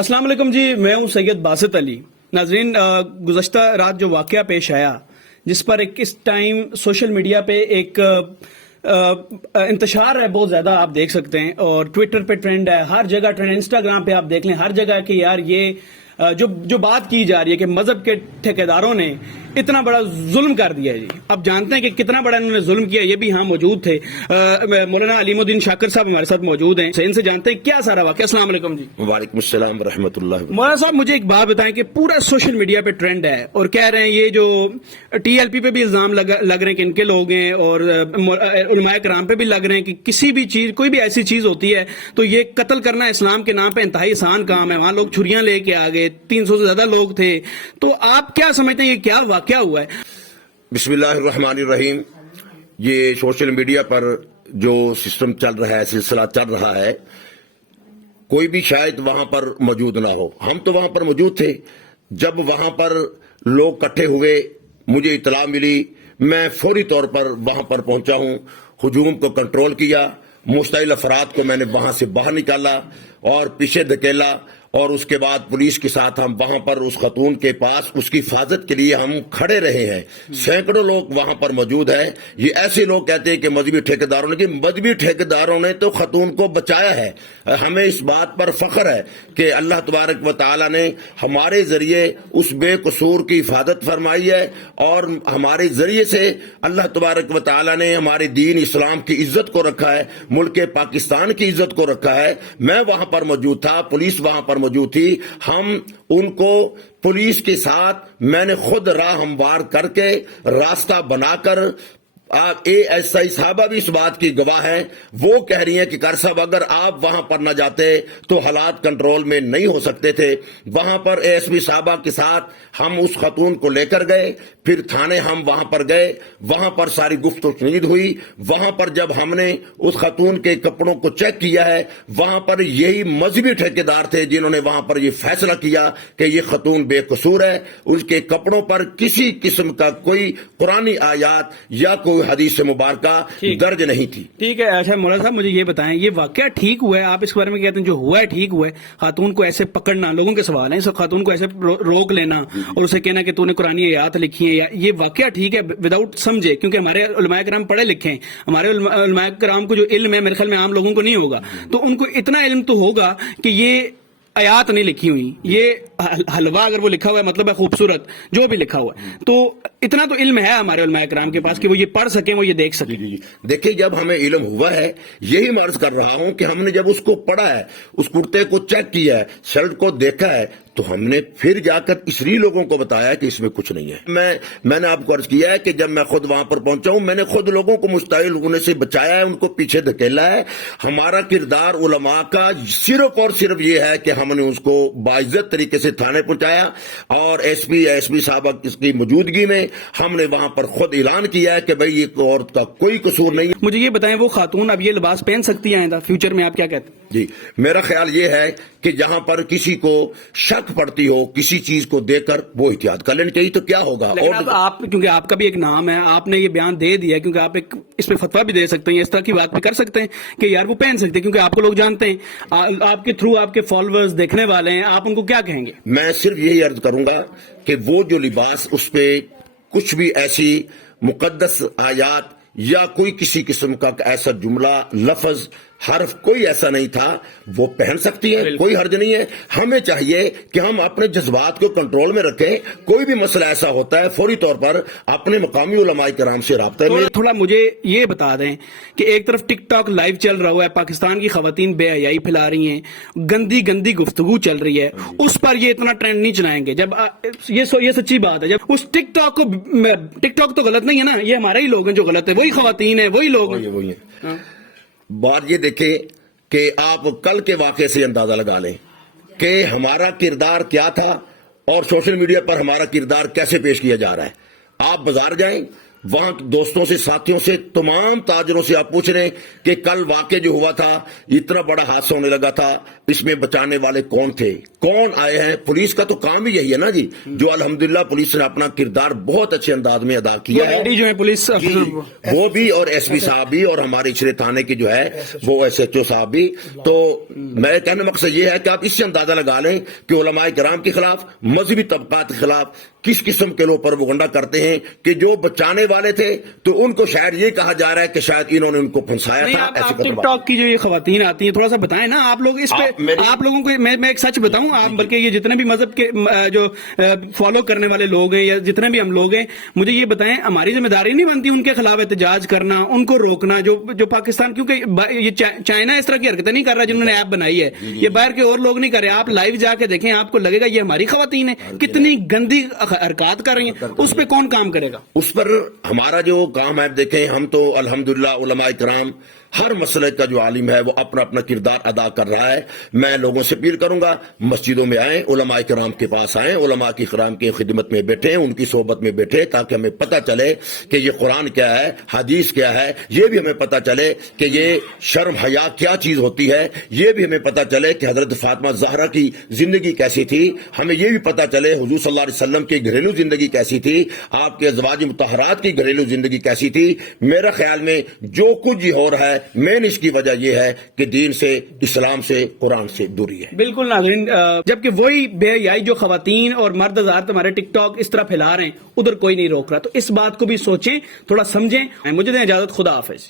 अस्सलाम वालेकुम जी, मैं हूं सैयद बासित अली। नाजरीन, गुज़श्ता रात जो वाक़या पेश आया, जिस पर एक इस टाइम सोशल मीडिया पे एक इंतशार है बहुत ज़्यादा, आप देख सकते हैं, और ट्विटर पे ट्रेंड है, हर जगह ट्रेंड, इंस्टाग्राम पे आप देख लें, हर जगह कि यार ये जो बात की जा रही है कि मजहब के ठेकेदारों ने इतना बड़ा जुल्म कर दिया है जी। अब जानते हैं कि कितना बड़ा इन्होंने जुल्म किया, ये भी यहाँ मौजूद थे। मौलाना अलीमुद्दीन शाकिर साहब हमारे साथ मौजूद हैं, इनसे जानते हैं क्या सारा वाक़या। अस्सलाम वालेकुम जी। वालेकुम अस्सलाम व रहमतुल्लाह। मौलाना साहब, मुझे एक बात बताएं कि पूरा सोशल मीडिया पे ट्रेंड है और कह रहे हैं, ये जो टीएलपी पे भी इल्जाम लग रहे हैं कि इनके लोग हैं, और उलमाए कराम पे भी लग रहे हैं कि किसी भी चीज, कोई भी ऐसी चीज होती है तो ये कत्ल करना इस्लाम के नाम पे इंतहाई आसान काम है। वहां लोग छुरियां लेके आ गए, 300 से ज्यादा लोग थे। तो आप क्या समझते हैं, ये क्या वाकया हुआ है? बिस्मिल्लाहिर्रहमानिर्रहीम। ये सोशल मीडिया पर जो सिस्टम चल रहा है, सिलसिला चल रहा है, कोई भी शायद वहां पर मौजूद ना हो। हम तो वहां पर मौजूद थे जब वहां पर लोग इकट्ठे हुए, मुझे इतला मिली, मैं फौरी तौर पर वहां पर पहुंचा हूं, हुजूम को कंट्रोल किया, मुस्तैल अफराद को मैंने वहां से बाहर निकाला और पीछे धकेला, और उसके बाद पुलिस के साथ हम वहां पर उस खतून के पास उसकी हिफाजत के लिए हम खड़े रहे हैं। सैकड़ों लोग वहां पर मौजूद हैं। ये ऐसे लोग कहते हैं कि मजहबी ठेकेदारों ने, कि मजहबी ठेकेदारों ने तो खतून को बचाया है। हमें इस बात पर फख्र है कि अल्लाह तबारक व तआला ने हमारे जरिए उस बेकसूर की हिफाजत फरमाई है, और हमारे जरिए से अल्लाह तबारक व तआला ने हमारे दीन इस्लाम की इज्जत को रखा है, मुल्क पाकिस्तान की इज्जत को रखा है। मैं वहां पर मौजूद था, पुलिस वहां पर मौजूद थी। हम उनको पुलिस के साथ मैंने खुद राह हमवार करके रास्ता बनाकर, एएसआई साहबा भी इस बात की गवाह है, वो कह रही हैं कि कार साहब अगर आप वहां पर न जाते तो हालात कंट्रोल में नहीं हो सकते थे। वहां पर एएसपी साहबा के साथ हम उस खतून को लेकर गए, फिर थाने हम वहां पर गए, वहां पर सारी गुफ्तगू हुई। वहां पर जब हमने उस खतून के कपड़ों को चेक किया है, वहां पर यही मजहबी ठेकेदार थे जिन्होंने वहां पर यह फैसला किया कि यह खतून बेकसूर है। उसके कपड़ों पर किसी किस्म का कोई कुरानी आयात या कोई हदीस मुबारका दर्ज नहीं थी। ठीक है। अच्छा मौलाना साहब, मुझे ये बताएं, ये वाकया ठीक हुआ है? आप इस बारे में कहते हैं जो हुआ है ठीक हुआ है? खातून को ऐसे पकड़ना, लोगों के सवाल है, इस खातून को ऐसे रोक लेना और उसे कहना कि तूने कुरानी आयात लिखी है, ये वाकया ठीक है विदाउट समझे? क्योंकि हमारे उलमाए कराम पढ़े लिखे हैं, हमारे उलमाए कराम को जो इल्म है मेरे ख्याल में आम लोगों को नहीं होगा, तो उनको इतना इल्म तो होगा कि ये आयात नहीं लिखी हुई, ये हलवा अगर वो लिखा हुआ है मतलब है खूबसूरत, जो भी लिखा हुआ है, तो इतना तो इल्म है हमारे उलमाए कराम के पास कि वो ये पढ़ सकें, वो ये देख सकें। देखिए, जब हमें इल्म हुआ है, यही मार्ज कर रहा हूं कि हमने जब उसको पढ़ा है, उस कुर्ते को चेक किया है, शर्ट को देखा है, तो हमने फिर जाकर इसलिए लोगों को बताया कि इसमें कुछ नहीं है। मैंने आपको अर्ज किया है कि जब मैं खुद वहां पर पहुंचा हूं, मैंने खुद लोगों को मुस्तैल होने से बचाया है, उनको पीछे धकेला है। हमारा किरदार उलमा का सिर्फ और सिर्फ ये है कि हमने उसको बाइज्जत तरीके से थाने पहुंचाया, और एसपी साहब की मौजूदगी में हमने वहां पर खुद ऐलान किया है कि भाई ये औरत का कोई कसूर नहीं है। मुझे ये बताएं, वो खातून अब ये लिबास पहन सकती है आइंदा फ्यूचर में? आप क्या कहते हैं? जी, मेरा ख्याल ये है कि जहां पर किसी को शक पड़ती हो किसी चीज को देखकर, वो एहतियात कर लेनी चाहिए। तो क्या होगा? और आप क्योंकि आपका भी एक नाम है, आपने ये बयान दे दिया, क्योंकि आप एक इस पे फतवा भी दे सकते हैं, इस तरह की बात भी कर सकते हैं कि यार वो पहन सकते हैं, क्योंकि आपको लोग जानते हैं, आपके थ्रू आपके फॉलोअर्स देखने वाले हैं, आप उनको क्या कहेंगे? मैं सिर्फ यही अर्ज करूंगा कि वो जो लिबास, उस पे कुछ भी ऐसी मुकद्दस आयात या कोई किसी किस्म का ऐसा जुमला, लफ्ज, हर्फ कोई ऐसा नहीं था, वो पहन सकती है, कोई हर्ज नहीं है। हमें चाहिए कि हम अपने जज्बात को कंट्रोल में रखें। कोई भी मसला ऐसा होता है, फौरी तौर पर अपने मकामी उलमाए कराम से राब्ता में। थोड़ा मुझे ये बता दें कि एक तरफ टिकटॉक लाइव चल रहा हुआ है, पाकिस्तान की खवातीन बेहयाई फैला रही हैं, गंदी गंदी गुफ्तगू चल रही है, उस पर ये इतना ट्रेंड नहीं चलाएंगे। जब ये सच्ची बात है, जब उस टिकटॉक तो गलत नहीं है ना, ये हमारे ही लोग हैं जो गलत है, वही खवातीन है, वही लोग हैं। बात ये देखें कि आप कल के वाक़े से अंदाजा लगा लें कि हमारा किरदार क्या था और सोशल मीडिया पर हमारा किरदार कैसे पेश किया जा रहा है। आप बाजार जाएं وہاں دوستوں سے ساتھیوں سے تمام تاجروں سے آپ پوچھ رہے ہیں کہ کل واقع جو ہوا تھا اتنا بڑا حادثہ ہونے لگا تھا اس میں بچانے والے کون تھے کون آئے ہیں پولیس کا تو کام ہی یہی ہے نا جی جو الحمدللہ پولیس نے اپنا کردار بہت اچھے انداز میں ادا کیا ہے جو ہے پولیس وہ بھی اور ایس پی صاحب بھی اور ہمارے اچھلے تھانے کے جو ہے وہ ایس ایچ او صاحب بھی تو میں کہنے مقصد یہ ہے کہ آپ اس سے اندازہ لگا لیں کہ علماء کرام کے خلاف مذہبی طبقات کے خلاف کس قسم کے لوگ پروپیگنڈا کرتے ہیں کہ جو بچانے والے تھے تو ان کو شاید یہ کہا جا رہا ہے کہ شاید انہوں نے ان کو پھنسایا تھا آپ ٹک ٹاک کی جو یہ خواتین آتی ہیں تھوڑا سا بتائیں نا آپ لوگ اس پہ آپ لوگوں کو میں ایک سچ بتاؤں آپ بلکہ یہ جتنے بھی مذہب کے جو فالو کرنے والے لوگ ہیں یا جتنے بھی ہم لوگ ہیں مجھے یہ بتائیں ہماری ذمہ داری نہیں بنتی ان کے خلاف احتجاج کرنا ان کو روکنا جو پاکستان کیونکہ یہ چائنا اس طرح کی حرکتیں نہیں کر رہا جنہوں نے ایپ بنائی ہے یہ باہر کے اور لوگ نہیں کر رہے آپ لائیو جا کے دیکھیں آپ کو لگے گا یہ ہماری خواتین ہیں کتنی گندی حرکات کر رہی ہیں اس پہ کون کام کرے گا اس پر ہمارا جو کام ہے دیکھیں ہم تو الحمدللہ علماء کرام ہر مسئلے کا جو عالم ہے وہ اپنا اپنا کردار ادا کر رہا ہے میں لوگوں سے اپیل کروں گا مسجدوں میں آئیں علماء کرام کے پاس آئیں علماء کی کرام کی خدمت میں بیٹھیں ان کی صحبت میں بیٹھیں تاکہ ہمیں پتہ چلے کہ یہ قرآن کیا ہے حدیث کیا ہے یہ بھی ہمیں پتہ چلے کہ یہ شرم حیا کیا چیز ہوتی ہے یہ بھی ہمیں پتہ چلے کہ حضرت فاطمہ زہرا کی زندگی کیسی تھی ہمیں یہ بھی پتہ چلے حضور صلی اللہ علیہ وسلم کی گھریلو زندگی کیسی تھی آپ کے ازواج مطہرات کی گھریلو زندگی کیسی تھی میرا خیال میں جو کچھ ہو رہا ہے مین اس کی وجہ یہ ہے کہ دین سے اسلام سے قرآن سے دوری ہے بالکل ناظرین جبکہ وہی بے حیائی جو خواتین اور مرد حضرات ہمارے ٹک ٹاک اس طرح پھیلا رہے ہیں ادھر کوئی نہیں روک رہا تو اس بات کو بھی سوچیں تھوڑا سمجھیں مجھے دیں اجازت خدا حافظ